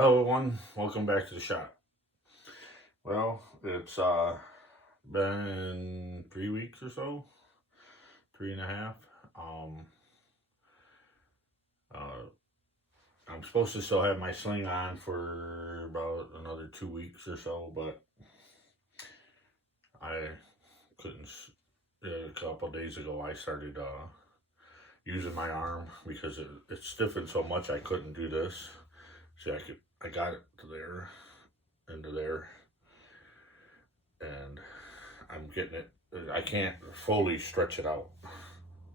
Hello everyone, welcome back to the shop. Well, it's been 3 weeks or so, 3.5. Uh, I'm supposed to still have my sling on for about another 2 weeks or so, but I couldn't. A couple days ago, I started using my arm because it stiffened so much I couldn't do this. See, I got it to there, into there, and I'm getting it. I can't fully stretch it out.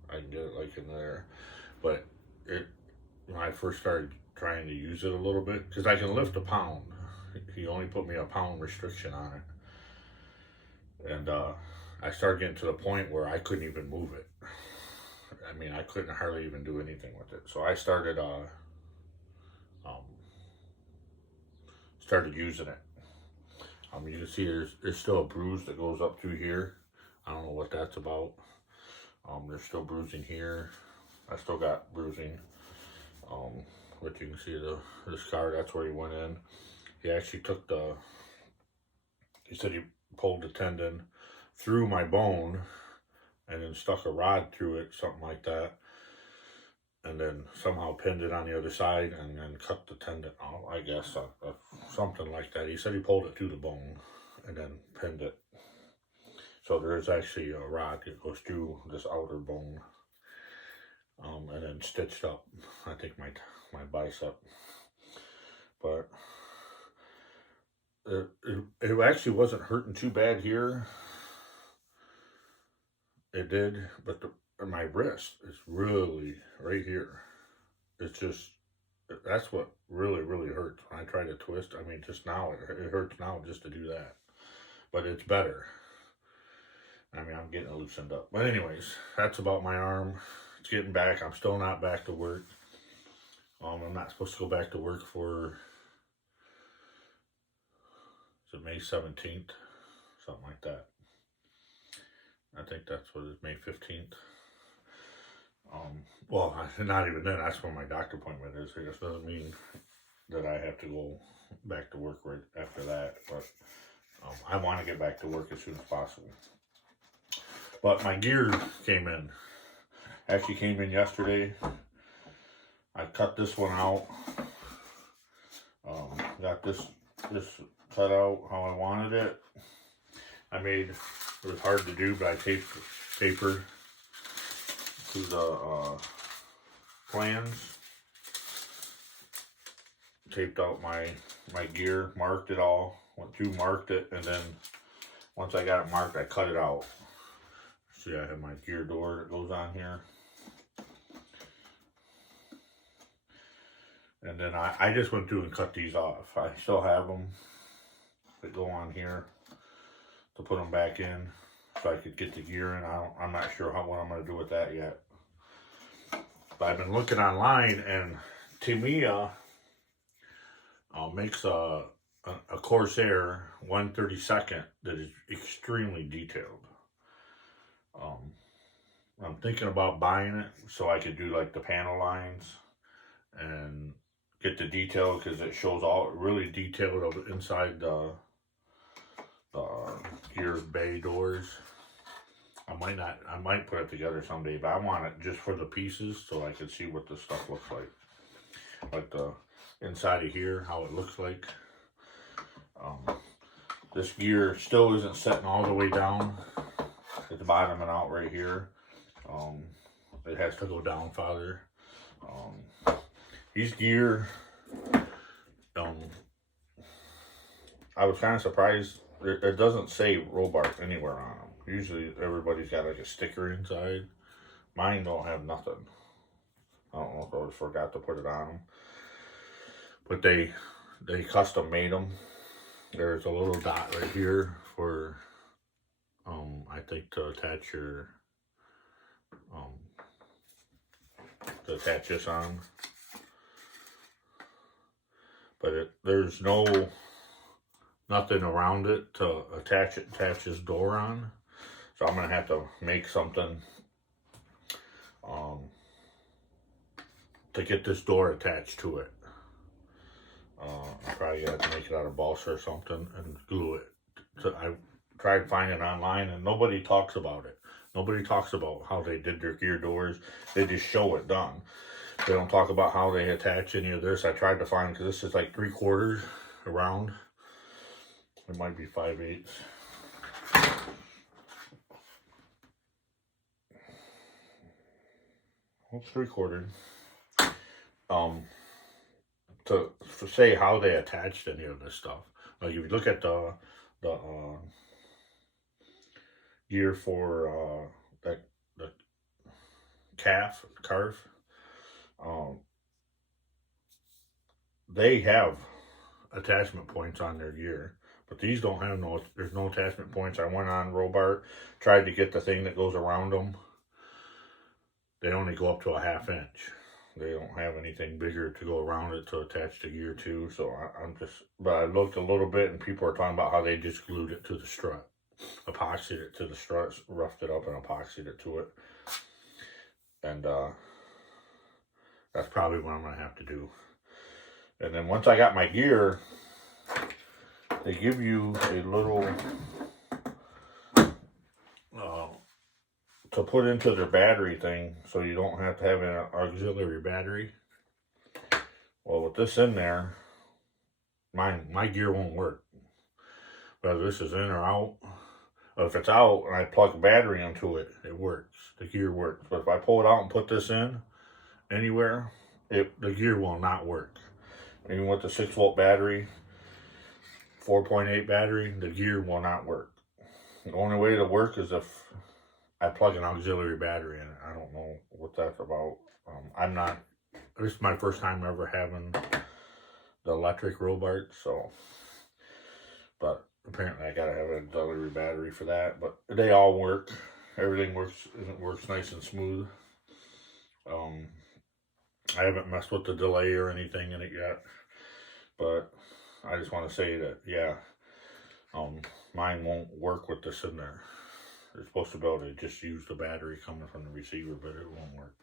I can get it like in there, but when I first started trying to use it a little bit, because I can lift a pound. He only put me a pound restriction on it, and I started getting to the point where I couldn't even move it. I mean, I couldn't hardly even do anything with it. So I started using it. You can see there's still a bruise that goes up through here. I don't know what that's about. There's still bruising here. I still got bruising. But you can see the scar, that's where he went in. He actually took he said he pulled the tendon through my bone and then stuck a rod through it, something like that. And then somehow pinned it on the other side and then cut the tendon out, I guess, something like that. He said he pulled it through the bone and then pinned it. So there's actually a rod that goes through this outer bone, and then stitched up, I think, my bicep. But it actually wasn't hurting too bad here. It did, but my wrist is really right here. It's just, that's what really hurts when I try to twist. I mean, just now it hurts now just to do that, but it's better. I mean, I'm getting it loosened up. But anyways, that's about my arm. It's getting back. I'm still not back to work. I'm not supposed to go back to work for, is it May 17th? Something like that. I think that's what it is, May 15th. Well, not even then. That's when my doctor appointment is. It just doesn't mean that I have to go back to work right after that. But I want to get back to work as soon as possible. But my gear came in. Actually came in yesterday. I cut this one out. Got this cut out how I wanted it. It was hard to do, but I taped paper to the plans. Taped out my gear, marked it all, went through, marked it, and then once I got it marked, I cut it out. See, I have my gear door that goes on here. And then I just went through and cut these off. I still have them that go on here to put them back in so I could get the gear in. I'm not sure what I'm going to do with that yet. But I've been looking online, and Tamiya makes a Corsair 1/32 that is extremely detailed. I'm thinking about buying it so I could do like the panel lines and get the detail, because it shows all really detailed inside the gear bay doors. I might put it together someday, but I want it just for the pieces so I can see what the stuff looks like. Like the inside of here, how it looks like. This gear still isn't setting all the way down. It's bottoming out right here. It has to go down farther. These gear, I was kind of surprised. It doesn't say Robark anywhere on them. Usually everybody's got like a sticker inside. Mine don't have nothing. I don't know if I just forgot to put it on them. But they custom made them. There's a little dot right here for I think to attach your to attach this on. But there's nothing around it to attach this door on. So I'm gonna have to make something to get this door attached to it. I probably got to make it out of balsa or something and glue it. So I tried finding it online and nobody talks about it. Nobody talks about how they did their gear doors. They just show it done. They don't talk about how they attach any of this. I tried to find, because this is like 3/4 around. It might be 5/8. Well, 3/4. To say how they attached any of this stuff. Like if you look at the gear for the carve, they have attachment points on their gear, but these don't have there's no attachment points. I went on Robart, tried to get the thing that goes around them. They only go up to a 1/2 inch. They don't have anything bigger to go around it to attach the gear to. So but I looked a little bit and people are talking about how they just glued it to the strut. Epoxied it to the struts, roughed it up and epoxied it to it. And that's probably what I'm going to have to do. And then once I got my gear, they give you a little to put into their battery thing, so you don't have to have an auxiliary battery. Well, with this in there, my gear won't work. Whether this is in or out, or if it's out and I plug a battery into it, it works. The gear works. But if I pull it out and put this in anywhere, the gear will not work. Even with the 6-volt battery, 4.8 battery, the gear will not work. The only way to work is if I plug an auxiliary battery in it. I don't know what that's about. This is my first time ever having the electric Robart, so, but apparently I gotta have an auxiliary battery for that, but they all work. Everything works nice and smooth. I haven't messed with the delay or anything in it yet, but I just want to say that, yeah, mine won't work with this in there. They're supposed to be able to just use the battery coming from the receiver, but it won't work.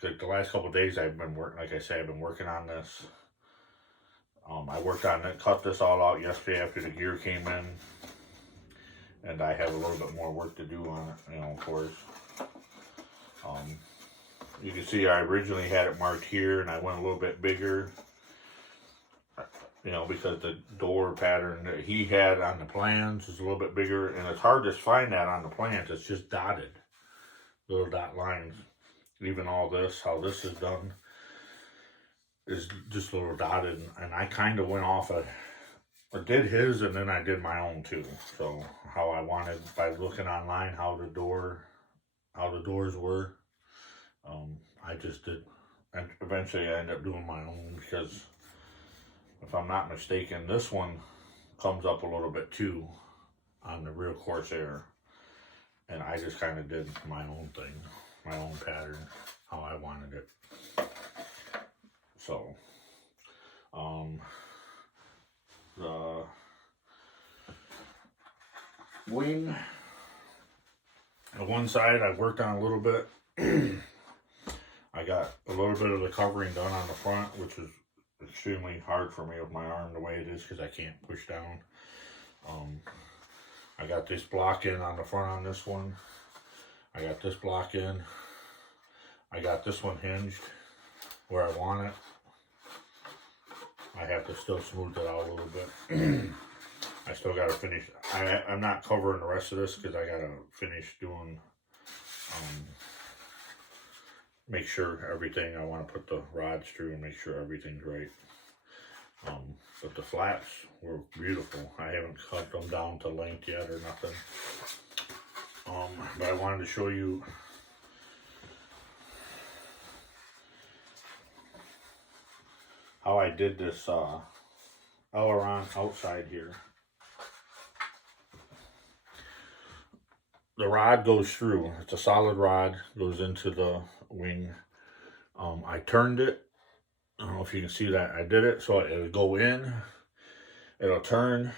The last couple of days I've been working, like I said, I've been working on this. I worked on it, cut this all out yesterday after the gear came in. And I have a little bit more work to do on it, of course. You can see I originally had it marked here and I went a little bit bigger. Because the door pattern that he had on the plans is a little bit bigger, and it's hard to find that on the plans. It's just dotted, little dot lines. Even all this, how this is done, is just a little dotted, and I kind of went off I did his, and then I did my own too. So how I wanted, by looking online, how the doors were, I just did, and eventually I ended up doing my own, because if I'm not mistaken, this one comes up a little bit too on the real Corsair. And I just kind of did my own thing, my own pattern, how I wanted it. So, the wing, on one side I worked on a little bit. I got a little bit of the covering done on the front, which is extremely hard for me with my arm the way it is, because I can't push down. I got this block in on the front on this one. I got this block in. I got this one hinged where I want it. I have to still smooth it out a little bit. I still got to finish. I'm not covering the rest of this because I got to finish doing make sure everything, I want to put the rods through and make sure everything's right. But the flaps were beautiful. I haven't cut them down to length yet or nothing. But I wanted to show you how I did this aileron outside here. The rod goes through. It's a solid rod, goes into the wing. I turned it. I don't know if you can see that. I did it so it'll go in, it'll turn,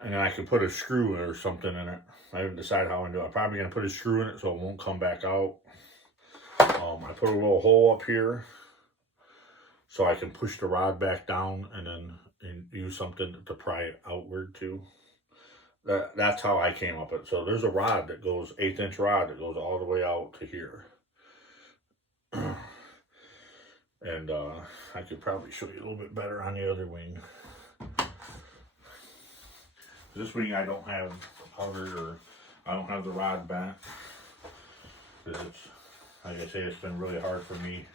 and then I can put a screw or something in it. I haven't decided how I'm doing it. I'm probably going to put a screw in it so it won't come back out. I put a little hole up here so I can push the rod back down and then use something to pry it outward too. That's how I came up with it. So there's a rod that goes, 1/8" rod that goes all the way out to here. And I could probably show you a little bit better on the other wing. This wing I don't have covered, or I don't have the rod bent. It's, like I say, it's been really hard for me.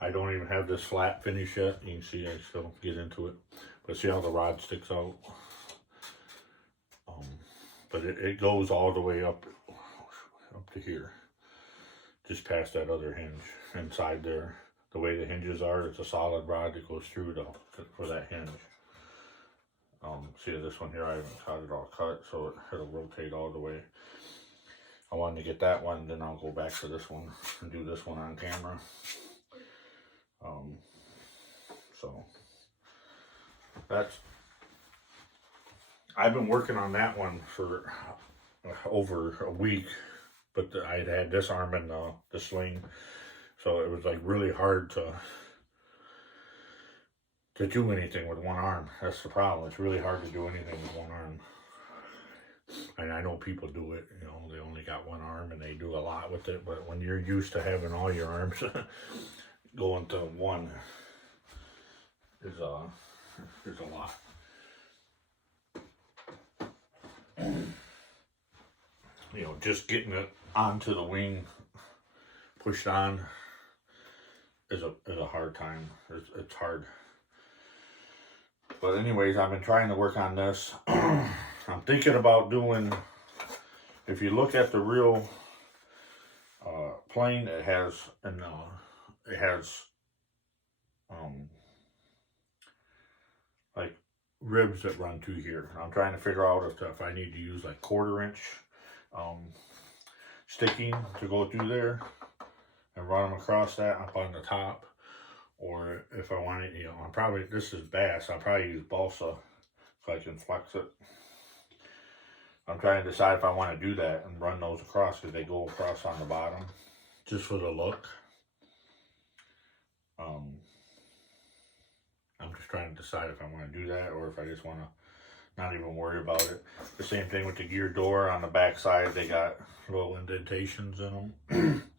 I don't even have this flat finish yet. You can see I still get into it. But see how the rod sticks out? But it goes all the way up to here. Just past that other hinge inside there. The way the hinges are, it's a solid rod that goes through for that hinge. See this one here, I haven't got it all cut, so it'll rotate all the way. I wanted to get that one, then I'll go back to this one and do this one on camera. So I've been working on that one for over a week, but I had this arm in the sling, so it was like really hard to do anything with one arm. That's the problem. It's really hard to do anything with one arm. And I know people do it, you know, they only got one arm and they do a lot with it, but when you're used to having all your arms going to one is a lot. You know, just getting it onto the wing, pushed on, is a hard time. It's hard. But anyways, I've been trying to work on this. I'm thinking about doing, if you look at the real plane, it has like ribs that run through here. I'm trying to figure out if I need to use like 1/4" sticking to go through there and run them across that up on the top, or if I want it, you know, this is bass, I'll probably use balsa so I can flex it. I'm trying to decide if I want to do that and run those across, because they go across on the bottom just for the look. I'm just trying to decide if I want to do that or if I just want to not even worry about it. The same thing with the gear door on the back side. They got little indentations in them.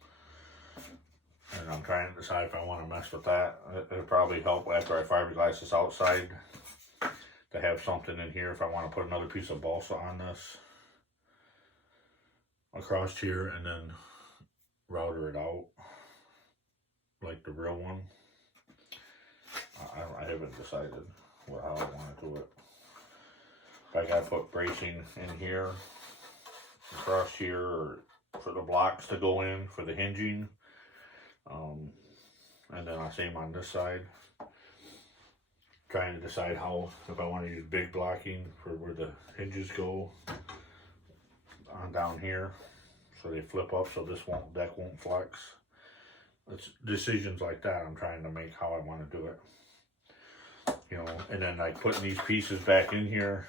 And I'm trying to decide if I want to mess with that. It'll probably help after I fiberglass this outside to have something in here if I want to put another piece of balsa on this across here and then router it out like the real one. I haven't decided how I want to do it. If I got to put bracing in here, across here, or for the blocks to go in for the hinging. And then the same on this side. Trying to decide if I want to use big blocking for where the hinges go on down here, so they flip up so this deck won't flex. It's decisions like that I'm trying to make how I want to do it. You know, and then like putting these pieces back in here,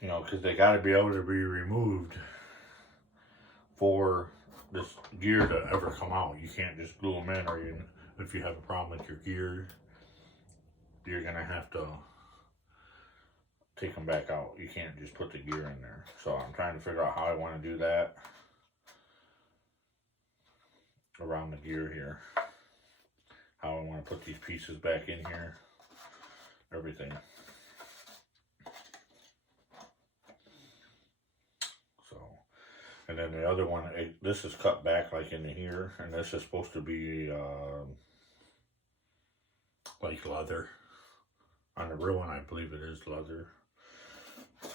you know, because they got to be able to be removed for this gear to ever come out. You can't just glue them in, or if you have a problem with your gear, you're gonna have to take them back out. You can't just put the gear in there. So I'm trying to figure out how I want to do that around the gear here. How I want to put these pieces back in here. Everything. So, and And then the other one, this is cut back like into here, and this is supposed to be like leather. On the real one, I believe it is leather.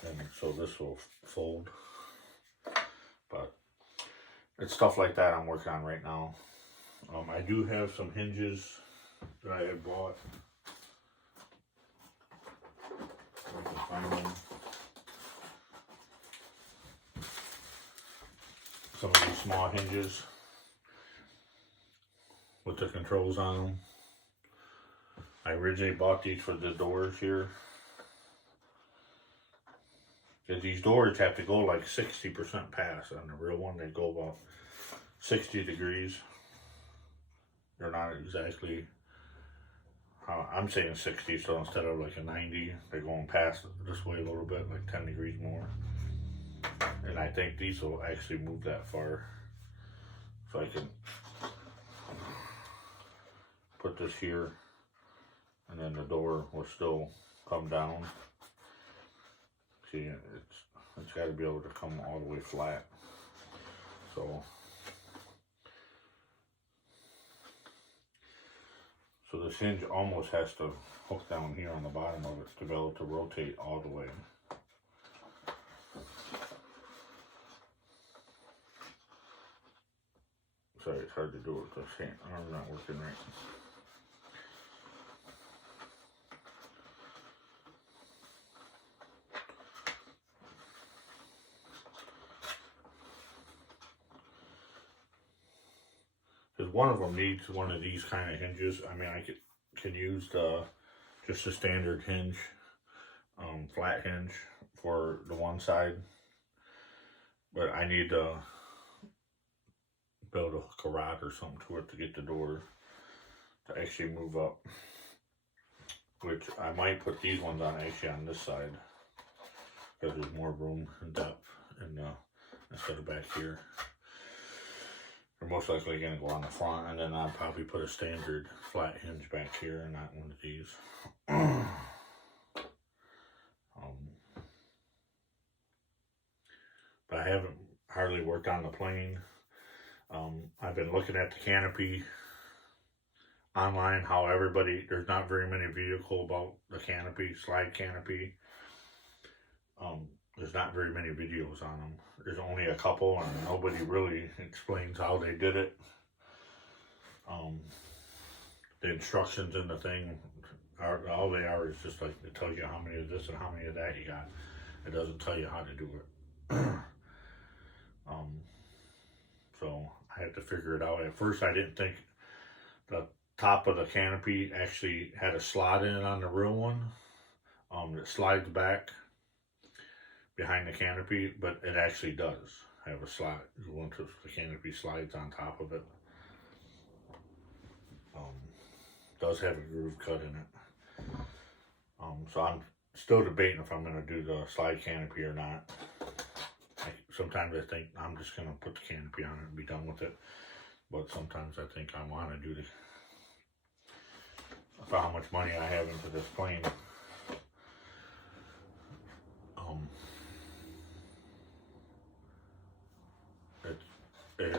And so this will fold. But it's stuff like that I'm working on right now. I do have some hinges that I had bought. I can find them. Some of these small hinges with the controls on them. I originally bought these for the doors here. Because these doors have to go like 60% pass. On the real one, they go about 60 degrees. They're not exactly how I'm saying 60, so instead of like a 90, they're going past this way a little bit, like 10 degrees more. And I think these will actually move that far. So I can put this here, and then the door will still come down. See, it's got to be able to come all the way flat. So this hinge almost has to hook down here on the bottom of it to be able to rotate all the way. Sorry, it's hard to do with this hand. Arm's not working right. Because one of them needs one of these kind of hinges. I mean, I can use just a standard hinge, flat hinge for the one side, but I need to build a hook a rod or something to it to get the door to actually move up. Which I might put these ones on actually on this side because there's more room and depth instead of back here. They're most likely going to go on the front, and then I'll probably put a standard flat hinge back here and not one of these. But I haven't hardly worked on the plane. I've been looking at the canopy online, how there's not very many videos about the canopy, slide canopy. There's not very many videos on them. There's only a couple, and nobody really explains how they did it. The instructions in the thing, all they are is just like, it tells you how many of this and how many of that you got. It doesn't tell you how to do it. So I had to figure it out. At first I didn't think the top of the canopy actually had a slot in it on the real one. That slides back behind the canopy, but it actually does have a slot. Once the canopy slides on top of it. Does have a groove cut in it. So I'm still debating if I'm going to do the slide canopy or not. Sometimes I think I'm just going to put the canopy on it and be done with it. But sometimes I think I want to do for how much money I have into this plane.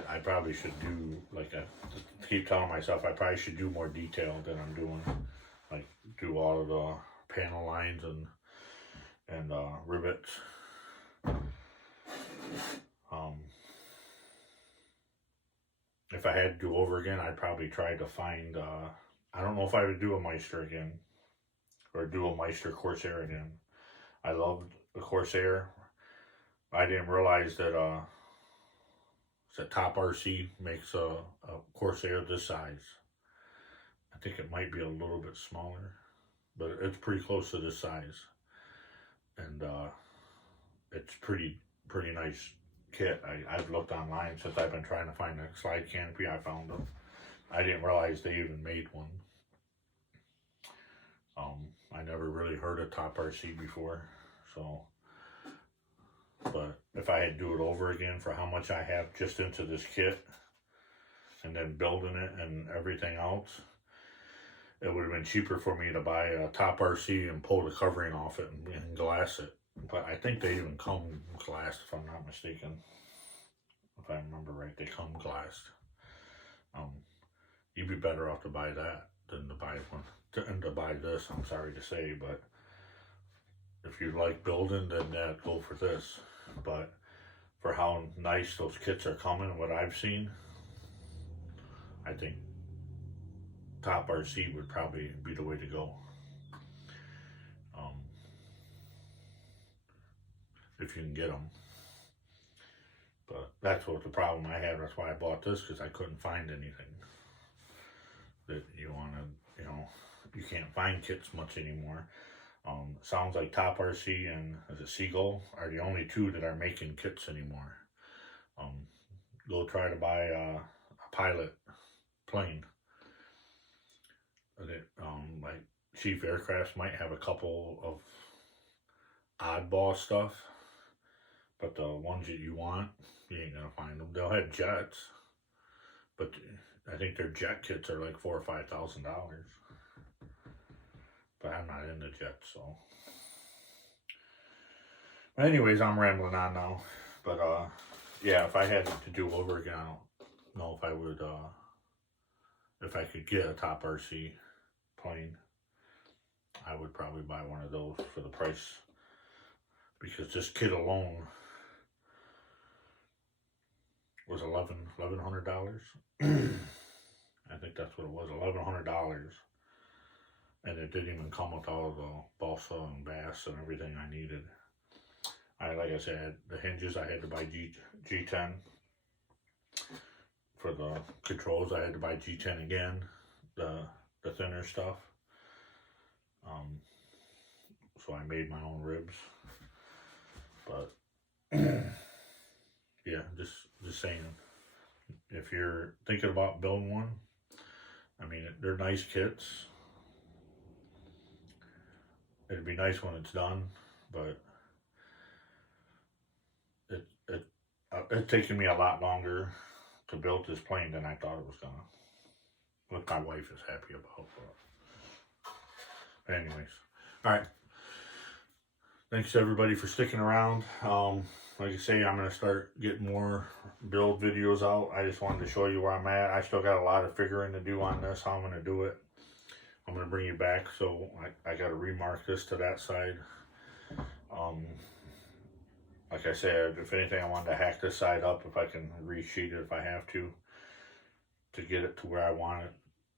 I probably should do, like, I keep telling myself I probably should do more detail than I'm doing. Like, do all of the panel lines and rivets. If I had to do over again, I'd probably try to find, I don't know if I would do a Meister again, or do a Meister Corsair again. I loved the Corsair. I didn't realize that, Top RC makes a Corsair this size. I think it might be a little bit smaller, but it's pretty close to this size. And it's pretty nice kit. I've looked online since I've been trying to find a slide canopy. I found them. I didn't realize they even made one. I never really heard of Top RC before, so. But if I had to do it over again for how much I have just into this kit and then building it and everything else, it would have been cheaper for me to buy a Top RC and pull the covering off it and glass it. But I think they even come glassed, if I'm not mistaken. if I remember right. They come glassed. You'd be better off to buy that than to buy one. To buy this, I'm sorry to say, but if you like building, then yeah, go for this. But for how nice those kits are coming, what I've seen, I think Top RC would probably be the way to go. If you can get them. But that's what the problem I had. That's why I bought this, because I couldn't find anything that you want to, you can't find kits much anymore. Sounds like Top RC and is it Seagull are the only two that are making kits anymore. Go try to buy a pilot plane. That like Chief Aircrafts might have a couple of oddball stuff, but the ones that you want, you ain't gonna find them. They'll have jets, but I think their jet kits are like $4,000 or $5,000. But I'm not into jets, so. But anyways, I'm rambling on now. But yeah, if I had to do over again, I don't know if I would, if I could get a Top RC plane, I would probably buy one of those for the price. Because this kit alone was $1,100. I think that's what it was, $1,100. And it didn't even come with all the balsa and bass and everything I needed. Like I said, the hinges I had to buy G10. For the controls I had to buy G10 again, the thinner stuff. So I made my own ribs. But yeah, just saying, if you're thinking about building one, I mean, they're nice kits. It'd be nice when it's done, but it's taken me a lot longer to build this plane than I thought it was gonna. What my wife is happy about. But anyways, all right. Thanks everybody for sticking around. Like I say, I'm gonna start getting more build videos out. I just wanted to show you where I'm at. I still got a lot of figuring to do on this, how I'm gonna do it. I'm gonna bring you back, so I gotta remark this to that side. Like I said, if anything, I wanted to hack this side up if I can resheet it if I have to get it to where I want it.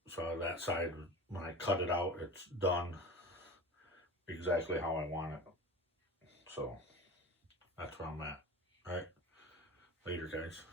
So that side, when I cut it out, it's done exactly how I want it. So that's where I'm at. All right, later guys.